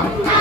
Amém.